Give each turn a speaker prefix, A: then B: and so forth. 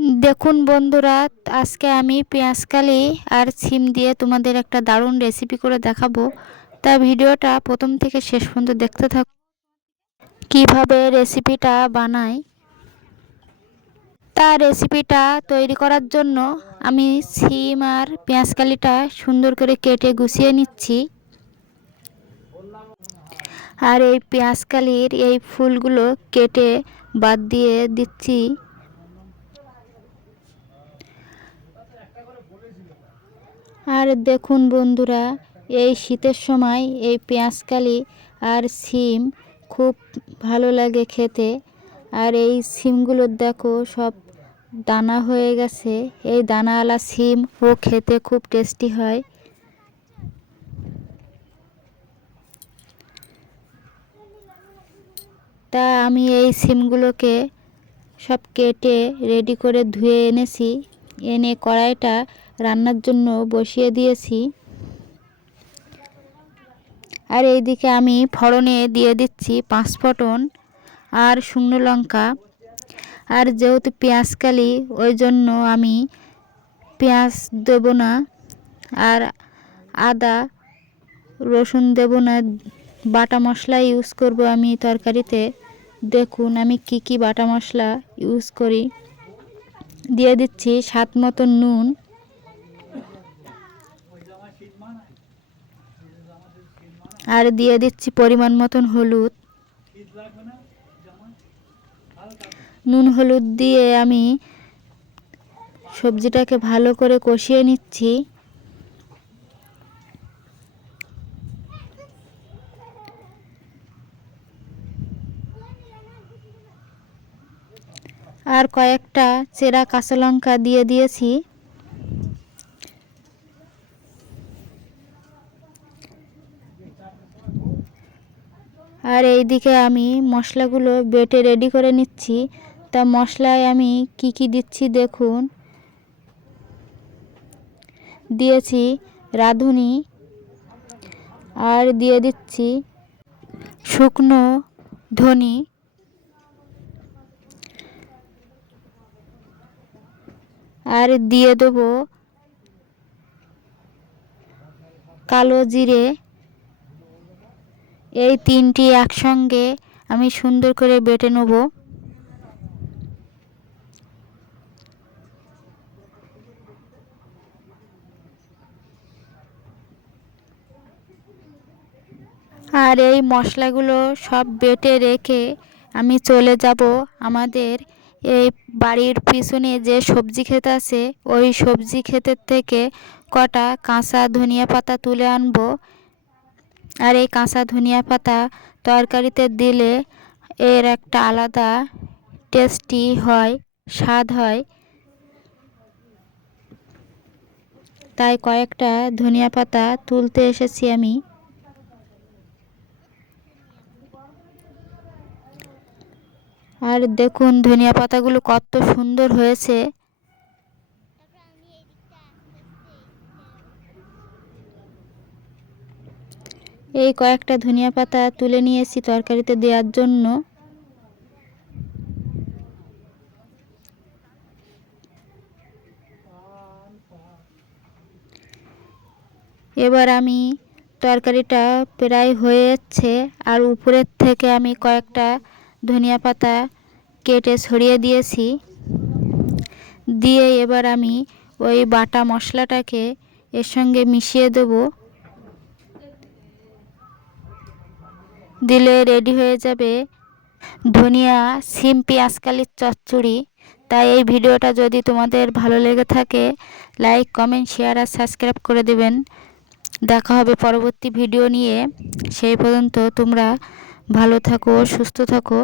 A: দেখুন বন্ধুরা, আজকে আমি পেঁয়াজকালি আর সিম দিয়ে তোমাদের একটা দারুণ রেসিপি করে দেখাবো। তা ভিডিওটা প্রথম থেকে শেষ পর্যন্ত দেখতে থাক। কীভাবে রেসিপিটা বানাই? তা রেসিপিটা তৈরি করার জন্য আমি সিম আর পেঁয়াজকালিটা সুন্দর করে কেটে গুছিয়ে নিচ্ছি। আর এই পেঁয়াজকালির এই ফুলগুলো কেটে বাদ দিয়ে দিচ্ছি। আর দেখুন বন্ধুরা, এই শীতের সময় এই পেঁয়াজকালি আর সিম খুব ভালো লাগে খেতে। আর এই সিমগুলো দেখো, সব দানা হয়ে গেছে। এই দানাওয়ালা সিম ও খেতে খুব টেস্টি হয়। তা আমি এই সিমগুলোকে সব কেটে রেডি করে ধুয়ে এনেছি। এনে কড়াইটা রান্নার জন্য বসিয়ে দিয়েছি। আর এইদিকে আমি ফড়নে দিয়ে দিচ্ছি পাঁচফোটন আর শুকনো লঙ্কা। আর যেহেতু পেঁয়াজকালি ওই জন্য আমি পেঁয়াজ দেব না আর আদা, রসুন দেব না। বাটা মশলা ইউজ করব আমি তরকারিতে। দেখুন আমি কি কি বাটা মশলা ইউজ করি। দিয়ে দিচ্ছি স্বাদ মতো নুন। আর দিয়ে দিচ্ছি পরিমাণ মতন হলুদ। নুন হলুদ দিয়ে আমি সবজিটাকে ভালো করে কষিয়ে নিচ্ছি। আর কয়েকটা চেরা কাঁচা লঙ্কা দিয়ে দিয়েছি। আর এই দিকে আমি মশলাগুলো বেটে রেডি করে নিচ্ছি। তা মশলায় আমি কি কি দিচ্ছি দেখুন। দিয়েছি রাঁধুনি আর দিয়ে দিচ্ছি শুকনো ধনি। আর দিয়ে দেবো কালো জিরে এই তিনটি একসঙ্গে আমি সুন্দর করে বেটে নেব। আর এই মশলাগুলো সব বেটে রেখে আমি চলে যাব আমাদের এই বাড়ির পিছনে যে সবজি ক্ষেত আছে, ওই সবজি ক্ষেতের থেকে কটা কাঁচা ধনিয়া পাতা তুলে আনব। আর এই কাঁচা ধনিয়া পাতা তরকারিতে দিলে এর একটা আলাদা টেস্টি হয়, স্বাদ হয়। তাই কয়েকটা ধনিয়া পাতা তুলতে এসেছি আমি। আর দেখুন ধনিয়া পাতাগুলো কত সুন্দর হয়েছে। এই কয়েকটা ধনিয়া পাতা তুলে নিয়েছি তরকারিতে দেওয়ার জন্য। এবার আমি তরকারিটা প্রায় হয়ে যাচ্ছে আর উপরের থেকে আমি কয়েকটা ধনিয়া পাতা কেটে ছড়িয়ে দিয়েছি। দিয়ে এবার আমি ওই বাটা মশলাটাকে এর সঙ্গে মিশিয়ে দেবো। দিলে রেডি হয়ে যাবে ধনিয়া, সিম পেঁয়াজকালির চচ্চড়ি। তাই এই ভিডিওটা যদি তোমাদের ভালো লেগে থাকে, লাইক, কমেন্ট, শেয়ার আর সাবস্ক্রাইব করে দেবেন। দেখা হবে পরবর্তী ভিডিও নিয়ে। সেই পর্যন্ত তোমরা ভালো থাকো, সুস্থ থাকো।